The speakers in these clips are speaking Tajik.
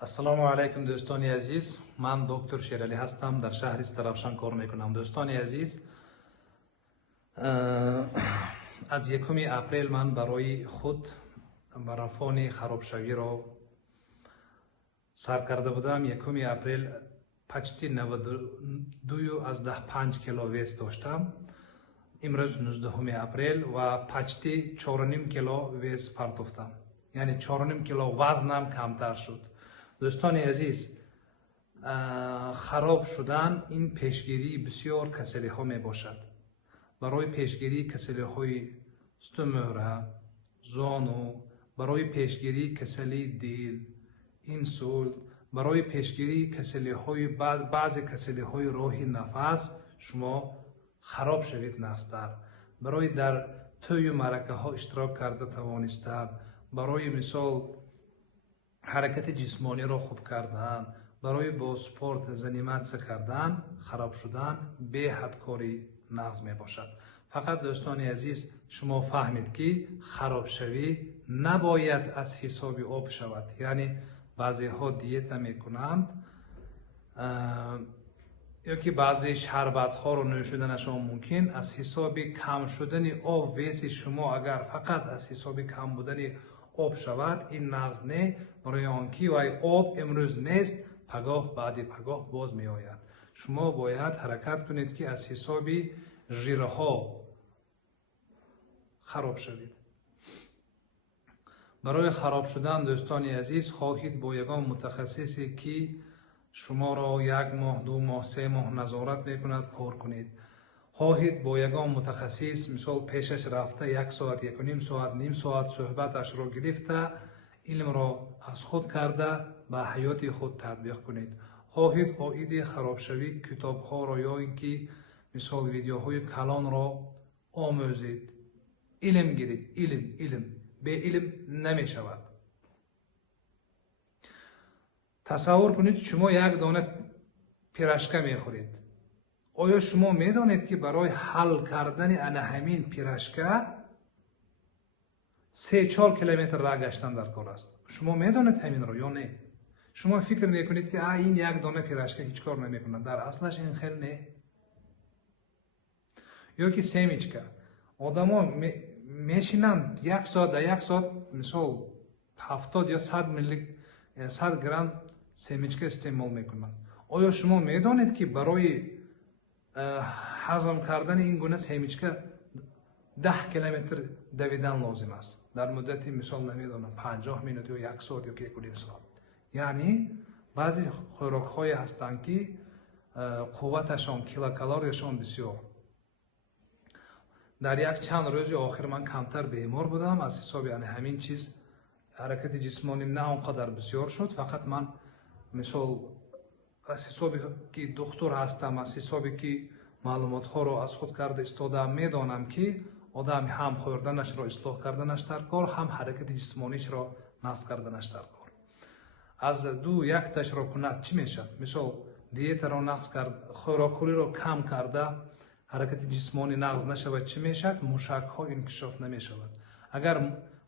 ассалому алайкум дӯстони азиз, ман доктор Шералӣ ҳастам, дар шаҳри Тарафшан кор мекунам. Дӯстони азиз, аз 1 апрел ман барои худ марафони харобшавиро сар карда будам. 1 апрел почти 92.5 кило вес доштам. имрӯз 19 апрел ва почти 4,5 кило вес партофтам, яъне 4,5 кило вазнам камтар шуд. дӯстони азиз, хароб шудан ин пешгирии бисёр касалиҳо мебошад. барои пешгирии касалиҳои стумӯра, зону, барои пешгирии касалии дил, инсулт, барои пешгирии касалиҳои баъзе касалиҳои роҳи нафас шумо хароб шавед нағзтар. барои дар тӯю маъракаҳо иштирок карда тавонистан, барои мисол ҳаракати ҷисмониро хуб кардан, барои бо спорт заниматсия кардан, хароб шудан беҳад кори нағз мебошад. фақат дӯстони азиз, шумо фаҳмед ки харобшавӣ набояд аз ҳисоби об шавад. яъне баъзеҳо диета мекунанд ёки баъзе шарбатҳоро нӯшиданашон мумкин аз ҳисоби кам шудани об веси шумо агар фақат аз ҳисоби кам будани об шавад, ин нағз не, барои он ки вай об имрӯз нест, пагоҳ баъди пагоҳ боз меояд. шумо бояд ҳаракат кунед ки аз ҳисоби жирҳо хароб шавед. барои хароб шудан дӯстони азиз, хоҳед бо ягон мутахассисе ки шуморо 1 моҳ, 2 моҳ, 3 моҳ назорат мекунад кор кунед. хоҳед бо ягон мутахассис мисол пешаш рафта 1 соат, 1.5 соат, ним соат суҳбаташро гирифта, илмро аз худ карда ба ҳаёти худ татбиқ кунед. хоҳед оиди харобшавӣ китобҳоро ё ин ки мисол видеоҳои калонро омӯзед. илм гиред, илм бе илм намешавад. тасаввур кунед, шумо 1 дона пирашка мехӯред. оё шумо медонед ки барои ҳал кардани ана ҳамин пирашка 3-4 километр рах гаштан дар кор аст? шумо медонед ҳаминро ё не? шумо фикр мекунед ки ин 1 дона пирашка ҳеҷ кор намекунад. дар аслаш ин хел не. ё ки семечка. одамо мешинанд 1 соат, дар 1 соат мисол 70 ё 100 грамм семечка истеъмол мекунанд. оё шумо медонед ки барои ҳазм кардани ин гуна семечка 10 километр давидан лозим аст дар муддати мисол намедонам 50 минут ё 1 соат ё 1.5 соат. яъне баъзе хӯрокҳое ҳастанд ки қувваташон, килокалорияшон бисёр. дар як чанд рӯзи охир ман камтар бемор будам аз ҳисоби ҳамин чиз. ҳаракати ҷисмонӣ на он қадар бисёр шуд. фақат ман мисол аз ҳисоби ки духтур ҳастам, аз ҳисоби ки маълумотҳоро аз худ карда истодам, медонам ки одам ҳам хӯрданашро ислоҳ карданаш дар кор, ҳам ҳаракати ҷисмонишро нағз карданаш дар кор. аз 2-1ташро кунад чӣ мешавад? мисол диетаро нағз кард, хӯрокхӯриро кам карда ҳаракати ҷисмонӣ нағз нашавад, чӣ мешавад? мушакҳо инкишоф намешавад. агар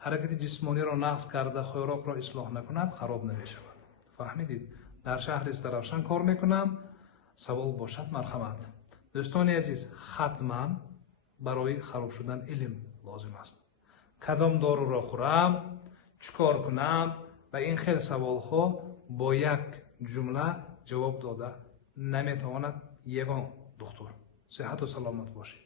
ҳаракати ҷисмониро нағз карда хӯрокро ислоҳ накунад, хароб намешавад. фаҳмидед? дар шаҳри Тарафшан кор мекунам. савол бошад марҳамат. дӯстони азиз, хатман барои хароб шудан илм лозим аст. кадом доруро хӯрам, чӣ кор кунам? ба ин хел саволҳо бо як ҷумла ҷавоб дода наметавонад ягон духтур. сиҳату саломат бошед.